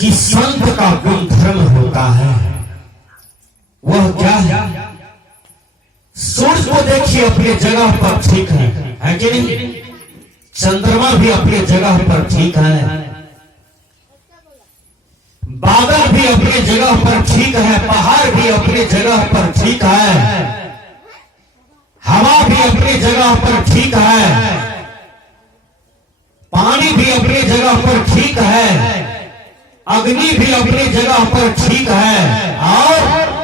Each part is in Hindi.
कि संत का गुणधर्म होता है, वह क्या है? सूरज को देखिए अपने जगह पर ठीक है कि नहीं? चंद्रमा भी अपनी जगह पर ठीक है, बादल भी अपनी जगह पर ठीक है, पहाड़ भी अपनी जगह पर ठीक है, हवा भी अपनी जगह पर ठीक है, पानी भी अपनी जगह पर ठीक है, अग्नि भी अपनी जगह पर ठीक है, और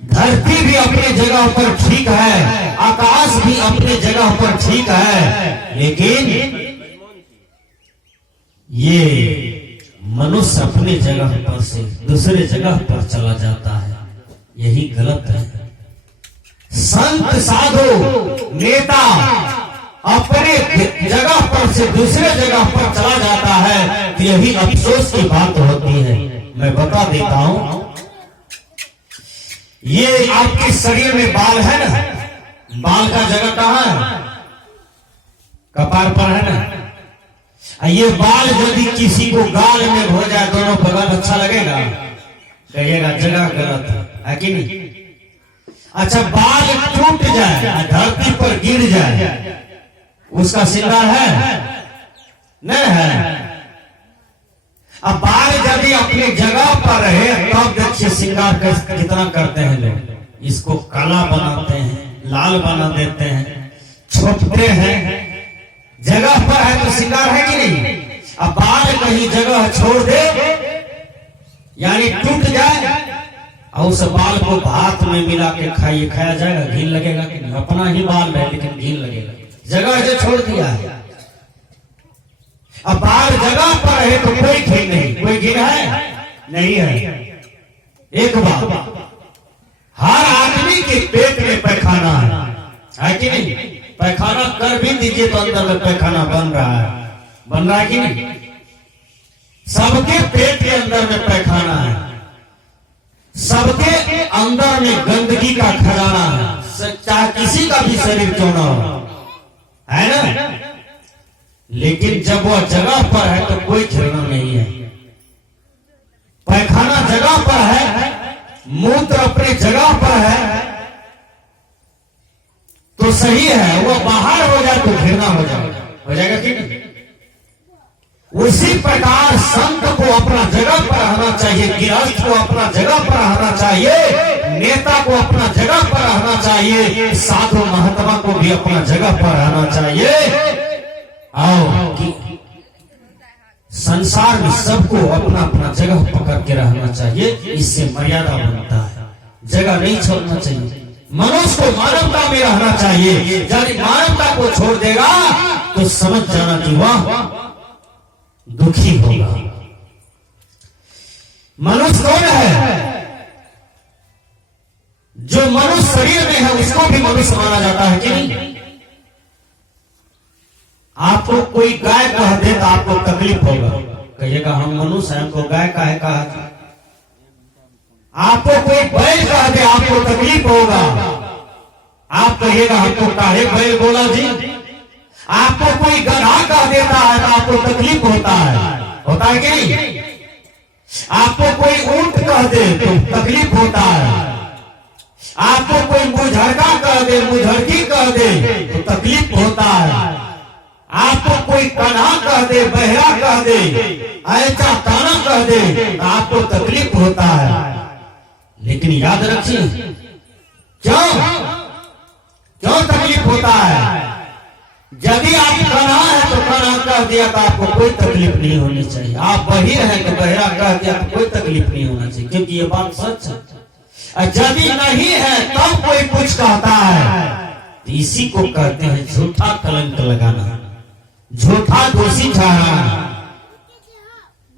धरती भी अपनी जगह पर ठीक है, आकाश भी अपनी जगह पर ठीक है। लेकिन ये मनुष्य अपनी जगह पर से दूसरे जगह पर चला जाता है, यही गलत है। संत साधु नेता अपने जगह पर से दूसरे जगह पर चला जाता है, तो यही अफसोस की बात होती है। मैं बता देता हूं, ये आपके शरीर में बाल है ना, बाल का जगह कहां है? कपार पर है ना। ये बाल यदि किसी को गाल में हो जाए दोनों बगल, अच्छा लगेगा? कहिएगा जगह गलत है कि नहीं? अच्छा, बाल टूट जाए, धरती पर गिर जाए, उसका श्रृंगार है? नहीं है। अब बाल यदि अपनी जगह पर रहे तब देखिए श्रृंगार कितना करते हैं लोग। इसको काला बनाते हैं, लाल बना देते हैं, छोपते हैं। जगह पर है तो श्रृंगार है कि नहीं? अब बाल कहीं जगह छोड़ दे यानी टूट जाए और उस बाल को भात में मिला के खाइए, खाया जाएगा? घिन लगेगा कि नहीं? अपना ही बाल है लेकिन घिन लगेगा, जगह जो छोड़ दिया है। अब बाल जगह पर है तो कोई घिन नहीं, कोई घिन है? नहीं है। एक बात, हर आदमी के पेट में पैखाना है कि नहीं? पैखाना कर भी दीजिए तो अंदर में पैखाना बन रहा है कि नहीं? सबके पेट के अंदर में पैखाना है, सबके अंदर में गंदगी का खजाना है, चाहे किसी का भी शरीर क्यों ना हो, है ना? लेकिन जब वह जगह पर है तो कोई झरना नहीं है। पैखाना जगह पर है, मूत्र अपनी जगह पर है तो सही है, वो बाहर हो जाए तो घृणा हो जाएगा कि नहीं? उसी प्रकार संत को अपना जगह पर रहना चाहिए, गृहस्थ को अपना जगह पर रहना चाहिए, नेता को अपना जगह पर रहना चाहिए, साधु महात्मा को भी अपना जगह पर रहना चाहिए। और संसार में सबको अपना अपना जगह पकड़ के रहना चाहिए, इससे मर्यादा बनता है। जगह नहीं छोड़ना चाहिए, मनुष्य को मानवता में रहना चाहिए। यदि मानवता को छोड़ देगा तो समझ जाना कि वह दुखी होगा। मनुष्य कौन है? जो मनुष्य शरीर में है उसको भी मनुष्य माना जाता है कि नहीं? आपको कोई गाय कह दे तो आपको तकलीफ होगा, कहिएगा हम मनुष्य हैं, हमको गाय का है कहा। आपको कोई बैल कह दे आपको तकलीफ होगा, आप कहिएगा हमको काहे बैल बोला जी। आपको कोई गधा कह देता है तो आपको तकलीफ होता है कि नहीं? आपको कोई ऊंट कह दे तो तकलीफ होता है, आपको कोई मुझड़का कह दे, मुझड़की कह दे तो तकलीफ होता है, आपको कोई कन्हा कह दे, बहरा कह दे, ऐसा ताना कह दे तो आपको तकलीफ होता है। लेकिन याद रखिए, क्यों तकलीफ होता है? यदि आप कन्हा है तो कन्हा कह दिया तो आपको कोई तकलीफ नहीं होनी चाहिए। आप बहिर हैं तो बहरा कह दिया तो कोई तकलीफ नहीं होना चाहिए, क्योंकि ये बात सच है। यदि नहीं है तब कोई कुछ कहता है तो इसी को कहते हैं झूठा कलंक लगाना, झूठा दोषी ठहराना।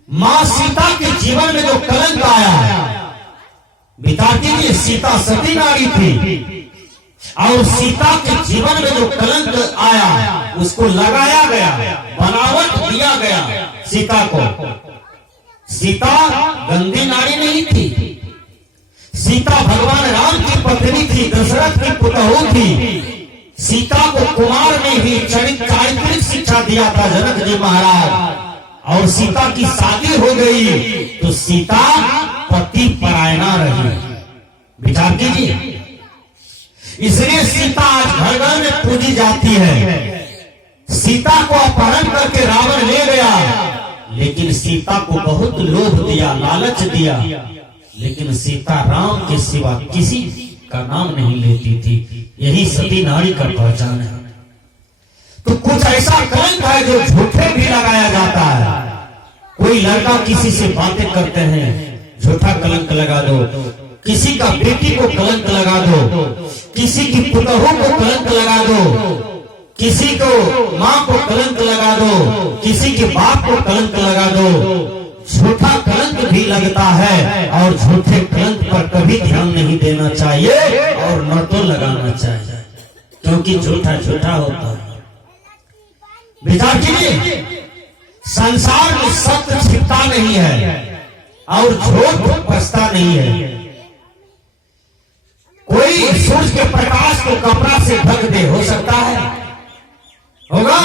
मां सीता के जीवन में जो कलंक आया, बिताती जी सीता सती नारी थी, और सीता के जीवन में जो कलंक आया उसको लगाया गया, बनावट दिया गया सीता को। सीता गंदी नारी नहीं थी, सीता भगवान राम की पत्नी थी, दशरथ की पुतहू थी। सीता को कुमार में ही चारित्रिक शिक्षा दिया था जनक जी महाराज, और सीता की शादी हो गई तो सीता पति परायणा रही। विचार कीजिए, इसलिए सीता आज घर घर में पूजी जाती है। सीता को अपहरण करके रावण ले गया, लेकिन सीता को बहुत लोभ दिया, लालच दिया, लेकिन सीता राम के सिवा किसी का नाम नहीं लेती थी। यही सती नारी का पहचान है। तो कुछ ऐसा कलंक है जो झूठे भी लगाया जाता है। कोई लड़का किसी से बातें करते हैं, झूठा कलंक लगा दो। किसी का बेटी को कलंक लगा दो, किसी की पुतहू को कलंक लगा दो, किसी को माँ को कलंक लगा दो, किसी के बाप को कलंक लगा दो। झूठा कलंक भी लगता है और झूठे कलंक पर कभी ध्यान नहीं देना चाहिए और न तो लगाना चाहिए, क्योंकि झूठा झूठा होता है। विचार कीजिए, संसार में सत्य छिपता नहीं है और झूठ बसता नहीं है। कोई सूरज के प्रकाश को कपड़ा से ढक दे, हो सकता है, होगा,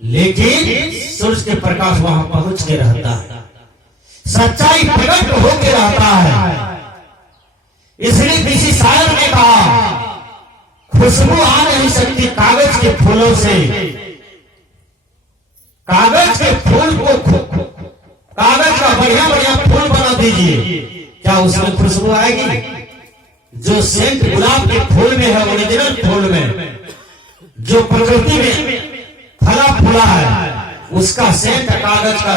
लेकिन सूरज के प्रकाश वहां पहुंच के रहता है, सच्चाई प्रकट होके रहता है। इसलिए किसी शायर ने कहा, खुशबू आ नहीं सकती कागज के फूलों से। कागज के फूल को, कागज का बढ़िया बढ़िया फूल बना दीजिए, क्या उसमें खुशबू आएगी? जो सेंट गुलाब के फूल में है, ओरिजिनल फूल में, जो प्रकृति में फला फूला है, उसका सेंट कागज का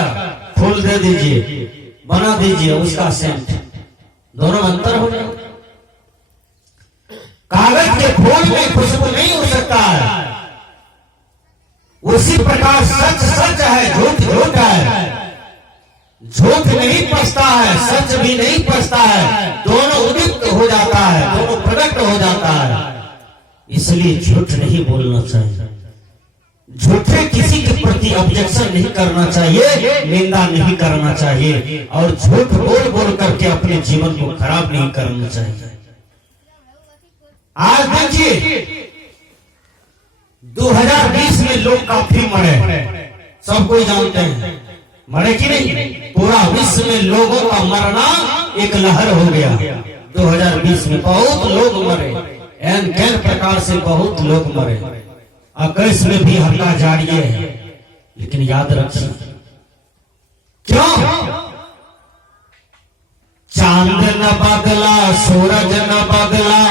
फूल दे दीजिए, बना दीजिए, उसका सेंट, दोनों अंतर हो जाए। कागज के फूल में खुशबू नहीं हो सकता है। उसी प्रकार सच सच है, झूठ झूठ है। झूठ नहीं पसता है, सच भी नहीं पसता है, दोनों उदित हो जाता है, दोनों प्रकट हो जाता है। इसलिए झूठ नहीं बोलना चाहिए, झूठे किसी के प्रति ऑब्जेक्शन नहीं करना चाहिए, निंदा नहीं करना चाहिए, और झूठ बोल बोल करके अपने जीवन को खराब नहीं करना चाहिए। आज देखिए 2020 में लोग काफी मरे, सब कोई जानते हैं, मरे कि नहीं? पूरा विश्व में लोगों का मरना एक लहर हो गया। 2020 में बहुत लोग मरे, एन कैन प्रकार से बहुत लोग मरे। 21 में भी हल्ला जारी है, लेकिन याद रखिए, क्यों? चांद न बदला, सूरज न बदला,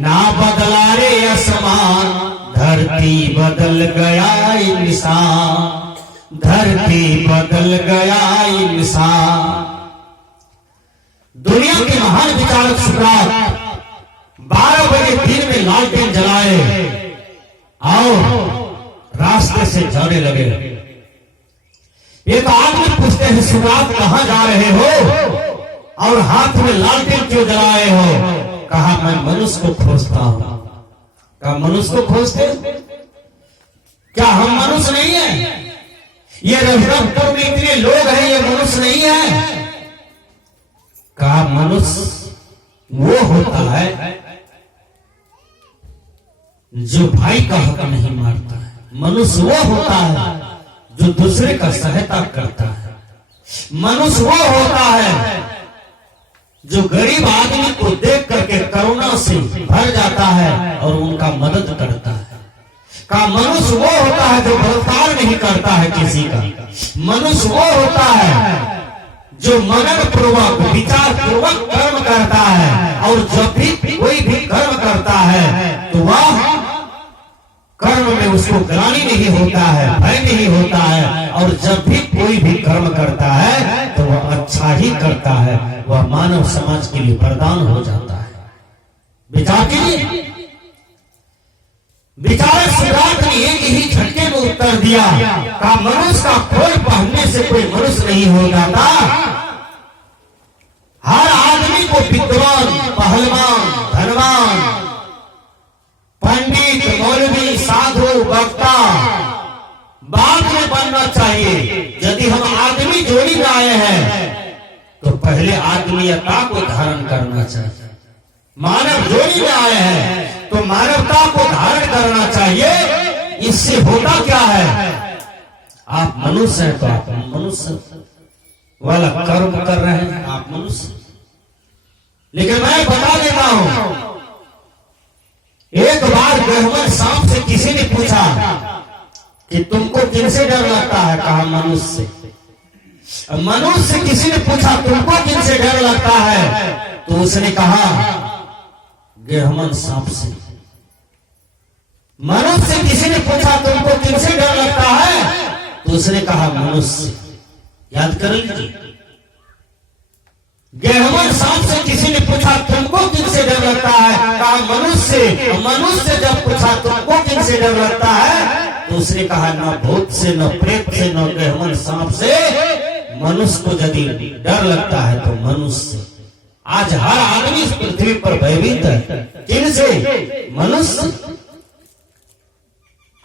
ना बदला रे आसमान, धरती बदल गया इंसान, धरती बदल गया इंसान। दुनिया के महान विचारक सुकरात 12 बजे दिन में लालटेन जलाए और रास्ते से जाने लगे। एक आदमी पूछते हैं, सुकरात कहां जा रहे हो और हाथ में लालटेन क्यों जलाए हो? कहा, मैं मनुष्य को खोजता हूं। कहा, मनुष्य को खोजते? क्या हम मनुष्य नहीं है? ये रघुनाथपुर में इतने लोग हैं, ये मनुष्य नहीं है? कहा, मनुष्य वो होता है जो भाई का हक नहीं मारता है। मनुष्य वो होता है जो दूसरे का सहायता करता है। मनुष्य वो होता है जो गरीब आदमी को देख करके करुणा से भर जाता है और उनका मदद करता है। का मनुष्य वो होता है जो बलात्कार नहीं करता है किसी का। मनुष्य वो होता है जो मनन पूर्वक, विचार पूर्वक कर्म करता है, और जब भी कोई भी कर्म करता है तो वह कर्म में उसको ग्लानि नहीं होता है, भय नहीं होता है, और जब भी कोई भी कर्म करता है तो वह अच्छा ही करता है, वह मानव समाज के लिए वरदान हो जाता है। विचार कीजिए, विचारक सुकरात ने एक ही झटके में उत्तर दिया, का मनुष्य का खोल पहनने से कोई मनुष्य नहीं हो जाता। हर आदमी को विद्वान, पहलवान, धनवान, पंडित, मौलवी, साधु, वक्ता बाद में बनना चाहिए। यदि हम आदमी जोड़ी में आए हैं तो पहले आदमीयता को धारण करना चाहिए। मानव जोड़ी में आए हैं तो मानवता को धारण करना चाहिए। इससे होता क्या है? आप मनुष्य हैं तो आप मनुष्य वाला कर्म कर रहे हैं, आप मनुष्य। लेकिन मैं बता देता हूं, एक बार ब्राह्मण सांप से किसी ने पूछा कि तुमको किनसे डर लगता है? कहा मनुष्य से। मनुष्य से किसी ने पूछा तुमको किनसे डर लगता है? तो उसने कहा ब्राह्मण सांप से। मनुष्य से किसी ने पूछा तुमको किनसे डर लगता है? तो उसने कहा मनुष्य। याद कर लीजिए, ब्राह्मण सांप से किसी ने पूछा तुमको किनसे डर लगता है? कहा मनुष्य। मनुष्य से जब पूछा तुमको किनसे डर लगता है? तो उसने कहा न भूत से, न प्रेत से, न ब्राह्मण सांप से, मनुष्य को यदि डर लगता है तो मनुष्य। आज हर आदमी इस पृथ्वी पर भयभीत है। किनसे? मनुष्य।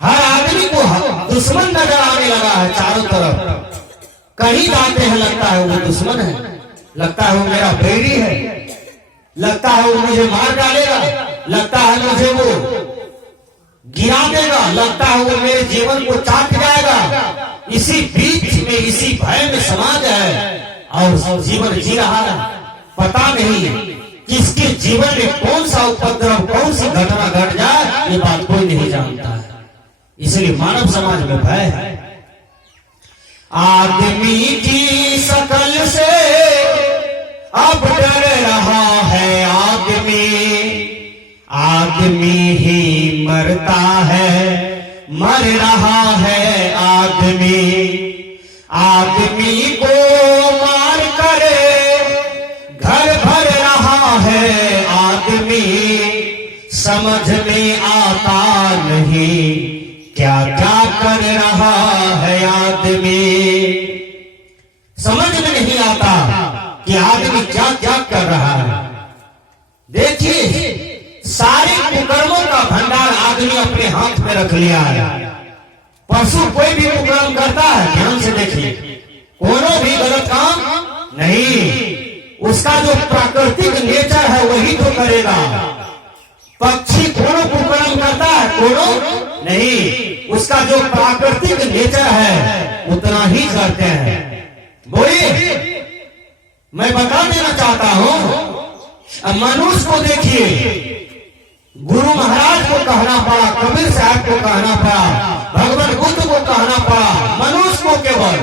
हर आदमी को दुश्मन नजर आने लगा है चारों तरफ। कहीं जाते हैं लगता है वो दुश्मन है, लगता है वो मेरा बैरी है, लगता है वो मुझे मार डालेगा, लगता है मुझे वो गिरा देगा, लगता है वो मेरे जीवन को चाट जाएगा। इसी बीच में, इसी भय में समाज है और जीवन जी रहा है। पता नहीं किसके जीवन में कौन सा उपद्रव, कौन सी घटना घट जाए, ये बात कोई नहीं जानता है। इसलिए मानव समाज में भय है। आदमी की शकल से अब डर रहा है आदमी, आदमी ही मरता है, मर रहा है आदमी। आदमी को मार कर घर भर रहा है आदमी, समझ में आता नहीं क्या क्या कर रहा है आदमी। समझ में नहीं आता कि आदमी क्या क्या कर रहा है। देखिए, सारे कुकर्मों का भंडार आदमी अपने हाथ में रख लिया है। पशु कोई भी कुकर्म करता है, ध्यान से देखिए, कोनो भी गलत काम नहीं, उसका जो प्राकृतिक नेचर है वही तो करेगा। पक्षी कोनो कुकर्म करता है, कोनो नहीं, उसका जो प्राकृतिक नेचर है उतना ही करते हैं। बोलिए, मैं बता देना चाहता हूं, मनुष्य को देखिए, गुरु महाराज को कहना पड़ा, कबीर साहब को कहना पड़ा, भगवान बुद्ध को कहना पड़ा, मनुष्य को केवल।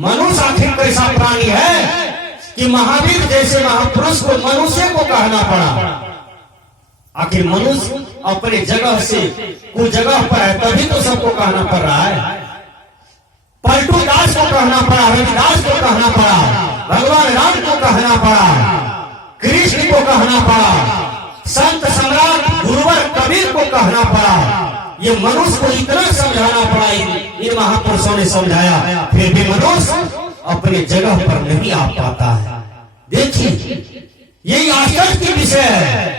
मनुष्य आखिर कैसा प्राणी है कि महावीर जैसे महापुरुष को मनुष्य को कहना पड़ा? आखिर मनुष्य अपने जगह से कुछ जगह पर है, तभी तो सबको कहना पड़ रहा है। पलटू दास को कहना पड़ा, रविदास को कहना पड़ा, भगवान राम को कहना पड़ा, कृष्ण को कहना पड़ा, संत सम्राट गुरुवर कबीर को कहना पड़ा। ये मनुष्य को इतना समझाना पड़ा, इन महापुरुषों ने समझाया, फिर भी मनुष्य अपने जगह पर नहीं आ पाता है। देखिए, यही आश्चर्य की विषय है।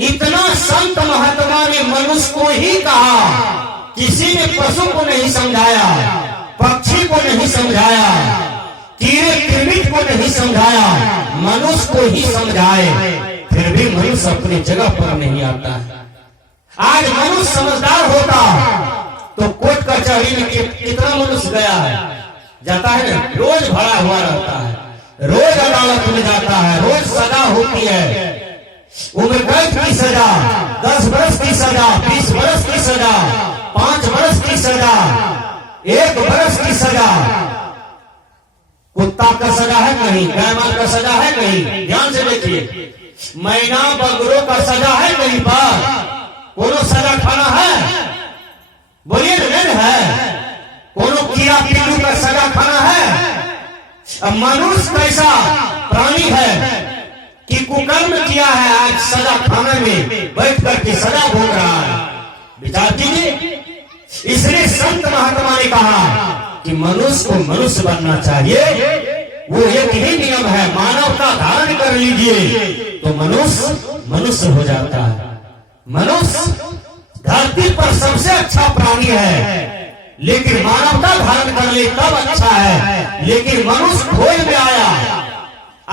इतना संत महात्मा ने मनुष्य को ही कहा, किसी ने पशु को नहीं समझाया, पक्षी को नहीं समझाया, कीड़े कीड़ित को नहीं समझाया, मनुष्य को ही समझाए, फिर भी मनुष्य अपनी जगह पर नहीं आता है। आज मनुष्य समझदार होता तो कोर्ट कचहरी में कितना मनुष्य गया है, जाता है ना, रोज भरा हुआ रहता है, रोज अदालत में जाता है, रोज सजा होती है। उम्र कैद की सजा, 10 वर्ष की सजा, 20 वर्ष की सजा, 5 वर्ष की सजा, 1 वर्ष की सजा। कुत्ता का सजा है कहीं, गायमाल का सजा है कहीं, ध्यान से देखिए, मैना बगरों का सजा है कहीं पर? कोनो सजा खाना है? बोलिए नहीं है। कोनो कीड़ा पिल्लू का सजा खाना है? अब मनुष्य कैसा प्राणी है कि कुकर्म किया है, आज सजा खाने में बैठ करके सजा भोग रहा है। विचार कीजिए। इसलिए संत महात्मा ने कहा कि मनुष्य को मनुष्य बनना चाहिए। वो एक ही नियम है, मानवता धारण कर लीजिए तो मनुष्य मनुष्य हो जाता है। मनुष्य धरती पर सबसे अच्छा प्राणी है, लेकिन मानवता धारण कर ले तब अच्छा है। लेकिन मनुष्य खोज में आया,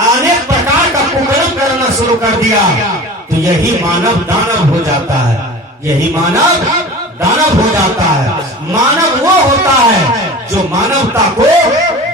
अनेक प्रकार का कुकर्म करना शुरू कर दिया, तो यही मानव दानव हो जाता है। यही मानव दानव हो जाता है। मानव वो होता है जो मानवता को